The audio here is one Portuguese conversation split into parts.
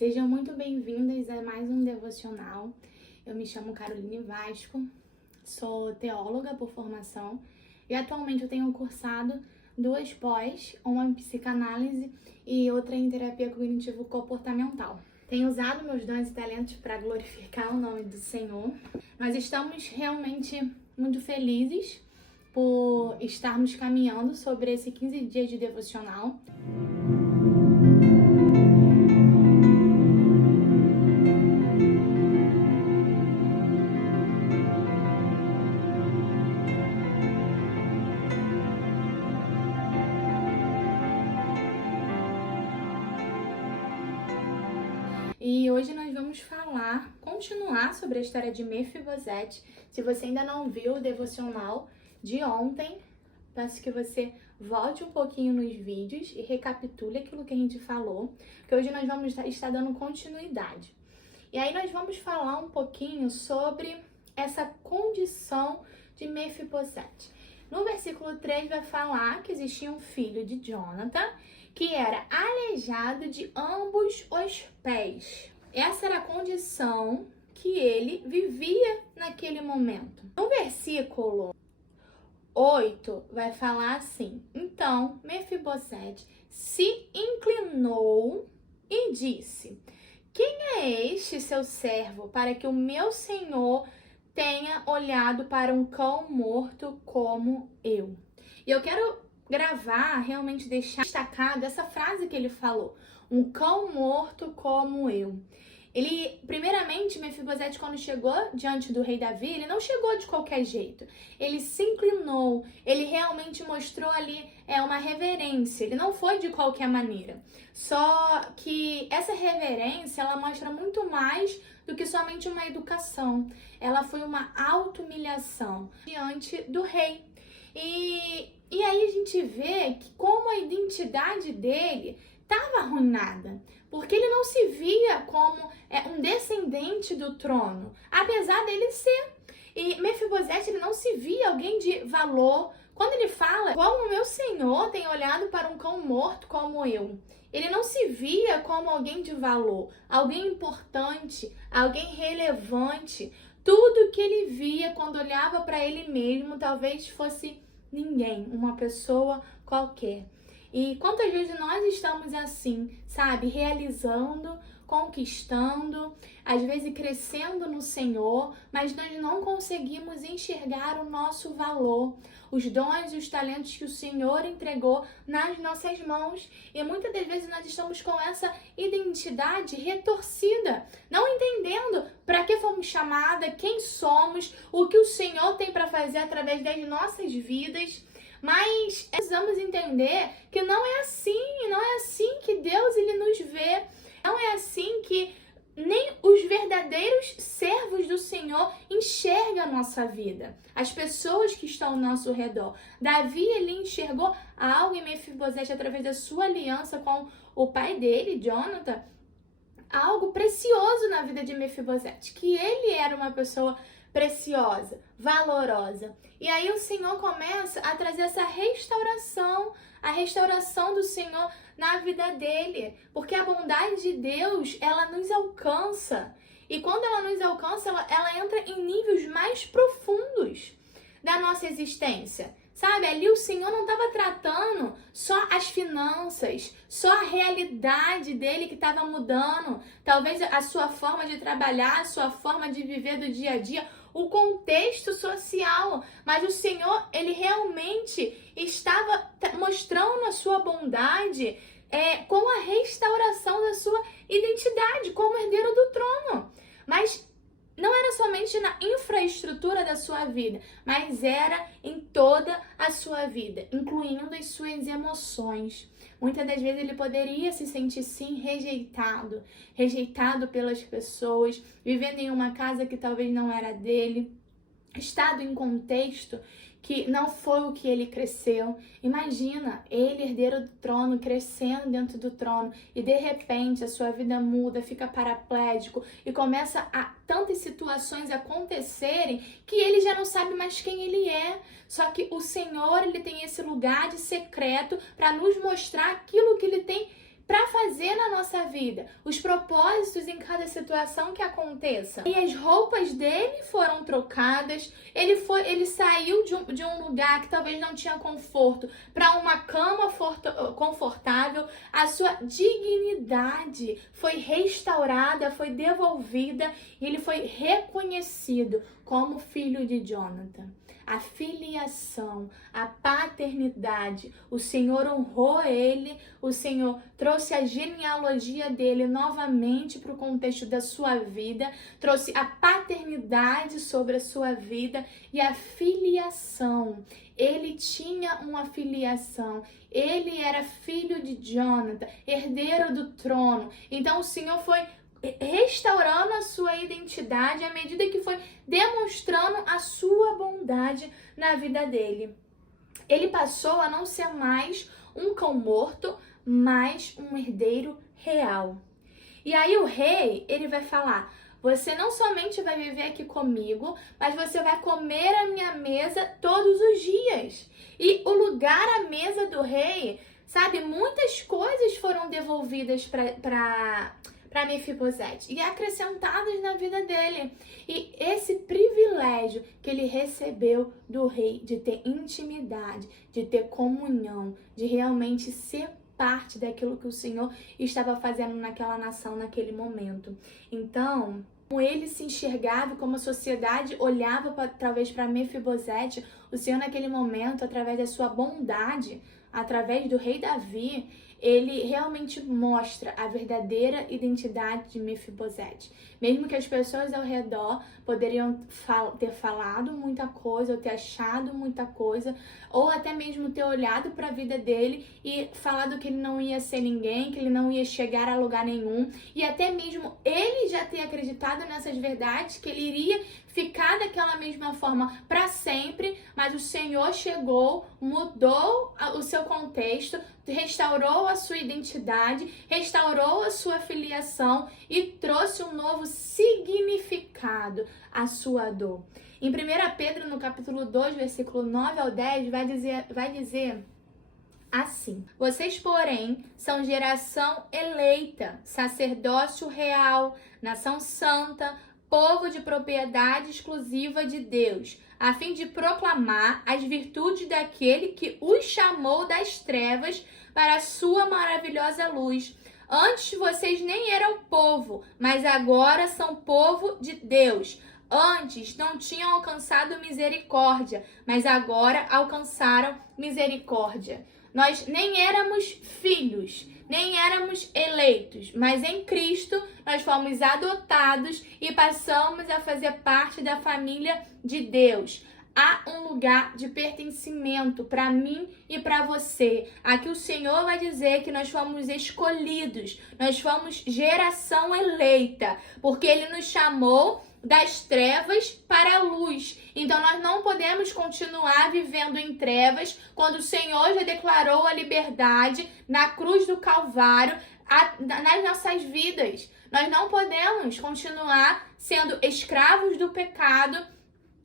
Sejam muito bem-vindas a mais um devocional. Eu me chamo Caroline Vasco, sou teóloga por formação e atualmente eu tenho cursado 2 pós, uma em psicanálise e outra em terapia cognitivo-comportamental. Tenho usado meus dons e talentos para glorificar o nome do Senhor. Nós estamos realmente muito felizes por estarmos caminhando sobre esse 15 dias de devocional. E hoje nós vamos continuar sobre a história de Mefibosete. Se você ainda não viu o devocional de ontem, peço que você volte um pouquinho nos vídeos e recapitule aquilo que a gente falou, porque hoje nós vamos estar dando continuidade. E aí nós vamos falar um pouquinho sobre essa condição de Mefibosete. No versículo 3 vai falar que existia um filho de Jonathan que era aleijado de ambos os pés. Essa era a condição que ele vivia naquele momento. No versículo 8 vai falar assim: então Mefibosete se inclinou e disse: quem é este seu servo para que o meu senhor tenha olhado para um cão morto como eu? E eu quero gravar, realmente deixar destacado essa frase que ele falou: um cão morto como eu. Ele, primeiramente, Mefibosete, quando chegou diante do rei Davi, ele não chegou de qualquer jeito. Ele se inclinou, ele realmente mostrou ali uma reverência. Ele não foi de qualquer maneira. Só que essa reverência, ela mostra muito mais do que somente uma educação. Ela foi uma auto-humilhação diante do rei. E aí a gente vê que como a identidade dele estava arruinada, porque ele não se via como um descendente do trono, apesar dele ser. E Mefibosete, ele não se via alguém de valor. Quando ele fala, como o meu senhor tem olhado para um cão morto como eu, ele não se via como alguém de valor, alguém importante, alguém relevante. Tudo que ele via quando olhava para ele mesmo talvez fosse ninguém, uma pessoa qualquer. E quantas vezes nós estamos assim, sabe? Realizando, conquistando, às vezes crescendo no Senhor, mas nós não conseguimos enxergar o nosso valor, os dons e os talentos que o Senhor entregou nas nossas mãos. E muitas das vezes nós estamos com essa identidade retorcida, não entendendo para que fomos chamadas, quem somos, o que o Senhor tem para fazer através das nossas vidas. Mas precisamos entender que não é assim que Deus ele nos vê. Não é assim que nem os verdadeiros servos do Senhor enxergam a nossa vida, as pessoas que estão ao nosso redor. Davi, ele enxergou algo em Mefibosete através da sua aliança com o pai dele, Jonathan, algo precioso na vida de Mefibosete, que ele era uma pessoa preciosa, valorosa. E aí o Senhor começa a trazer essa restauração, a restauração do Senhor na vida dele, porque a bondade de Deus, ela nos alcança. E quando ela nos alcança, ela entra em níveis mais profundos da nossa existência. Sabe, ali o Senhor não estava tratando só as finanças, só a realidade dele que estava mudando, talvez a sua forma de trabalhar, a sua forma de viver do dia a dia, o contexto social, mas o Senhor, ele realmente estava mostrando a sua bondade com a restauração da sua identidade como herdeiro do trono. Mas não era somente na infraestrutura da sua vida, mas era em toda a sua vida, incluindo as suas emoções. Muitas das vezes ele poderia se sentir, sim, rejeitado pelas pessoas, vivendo em uma casa que talvez não era dele, estado em contexto que não foi o que ele cresceu. Imagina, ele, herdeiro do trono, crescendo dentro do trono e de repente a sua vida muda, fica paraplégico e começa a tantas situações acontecerem que ele já não sabe mais quem ele é. Só que o Senhor, ele tem esse lugar de secreto para nos mostrar aquilo que ele tem para fazer na nossa vida, os propósitos em cada situação que aconteça. E as roupas dele foram trocadas, ele saiu de um lugar que talvez não tinha conforto para uma cama confortável, a sua dignidade foi restaurada, foi devolvida e ele foi reconhecido como filho de Jonathan. A filiação, a paternidade, o Senhor honrou ele, o Senhor trouxe a genealogia dele novamente para o contexto da sua vida, trouxe a paternidade sobre a sua vida e a filiação. Ele tinha uma filiação, ele era filho de Jonathan, herdeiro do trono. Então o Senhor foi restaurando a sua identidade à medida que foi demonstrando a sua bondade na vida dele. Ele passou a não ser mais um cão morto, mas um herdeiro real. E aí o rei, ele vai falar: você não somente vai viver aqui comigo, mas você vai comer a minha mesa todos os dias. E o lugar à mesa do rei, sabe, muitas coisas foram devolvidas para Mefibosete e acrescentadas na vida dele. E esse privilégio que ele recebeu do rei de ter intimidade, de ter comunhão, de realmente ser parte daquilo que o Senhor estava fazendo naquela nação naquele momento. Então, como ele se enxergava, como a sociedade olhava talvez para Mefibosete, o Senhor naquele momento, através da sua bondade, através do rei Davi, ele realmente mostra a verdadeira identidade de Mefibosete. Mesmo que as pessoas ao redor poderiam ter falado muita coisa, ou ter achado muita coisa, ou até mesmo ter olhado para a vida dele e falado que ele não ia ser ninguém, que ele não ia chegar a lugar nenhum, e até mesmo ele já ter acreditado nessas verdades, que ele iria ficar daquela mesma forma para sempre, mas o Senhor chegou, mudou o seu contexto, restaurou a sua identidade, restaurou a sua filiação e trouxe um novo significado à sua dor. Em 1 Pedro, no capítulo 2, versículo 9 ao 10, vai dizer assim: vocês, porém, são geração eleita, sacerdócio real, nação santa, povo de propriedade exclusiva de Deus, a fim de proclamar as virtudes daquele que os chamou das trevas para a sua maravilhosa luz. Antes vocês nem eram povo, mas agora são povo de Deus. Antes não tinham alcançado misericórdia, mas agora alcançaram misericórdia. Nós nem éramos filhos, nem éramos eleitos, mas em Cristo nós fomos adotados e passamos a fazer parte da família de Deus. Há um lugar de pertencimento para mim e para você. Aqui o Senhor vai dizer que nós fomos escolhidos, nós fomos geração eleita, porque Ele nos chamou das trevas para a luz. Então nós não podemos continuar vivendo em trevas quando o Senhor já declarou a liberdade na cruz do Calvário nas nossas vidas. Nós não podemos continuar sendo escravos do pecado,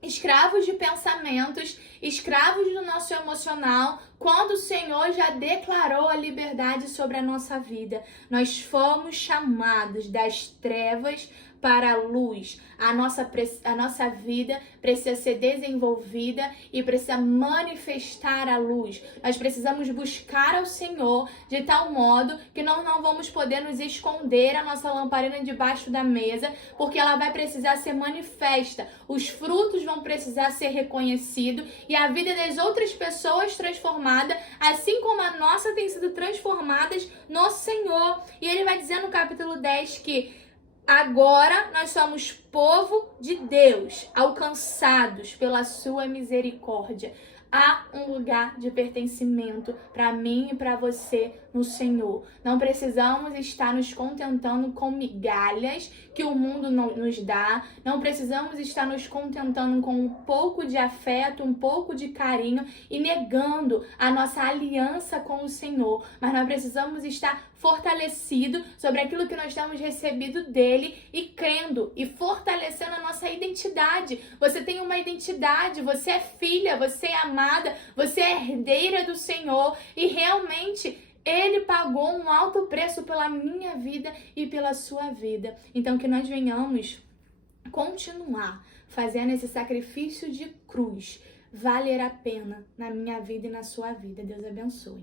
escravos de pensamentos, escravos do nosso emocional, quando o Senhor já declarou a liberdade sobre a nossa vida. Nós fomos chamados das trevas para a luz. A nossa vida precisa ser desenvolvida e precisa manifestar a luz. Nós precisamos buscar ao Senhor de tal modo que nós não vamos poder nos esconder a nossa lamparina debaixo da mesa, porque ela vai precisar ser manifesta. Os frutos vão precisar ser reconhecidos e a vida das outras pessoas transformada, assim como a nossa tem sido transformadas no Senhor. E ele vai dizer no capítulo 10 que agora nós somos povo de Deus, alcançados pela sua misericórdia. Há um lugar de pertencimento para mim e para você no Senhor. Não precisamos estar nos contentando com migalhas que o mundo nos dá. Não precisamos estar nos contentando com um pouco de afeto, um pouco de carinho e negando a nossa aliança com o Senhor. Mas nós precisamos estar fortalecido sobre aquilo que nós temos recebido dele e crendo e fortalecendo a nossa identidade. Você tem uma identidade, você é filha, você é amada, você é herdeira do Senhor e realmente Ele pagou um alto preço pela minha vida e pela sua vida. Então, que nós venhamos continuar fazendo esse sacrifício de cruz valer a pena na minha vida e na sua vida. Deus abençoe.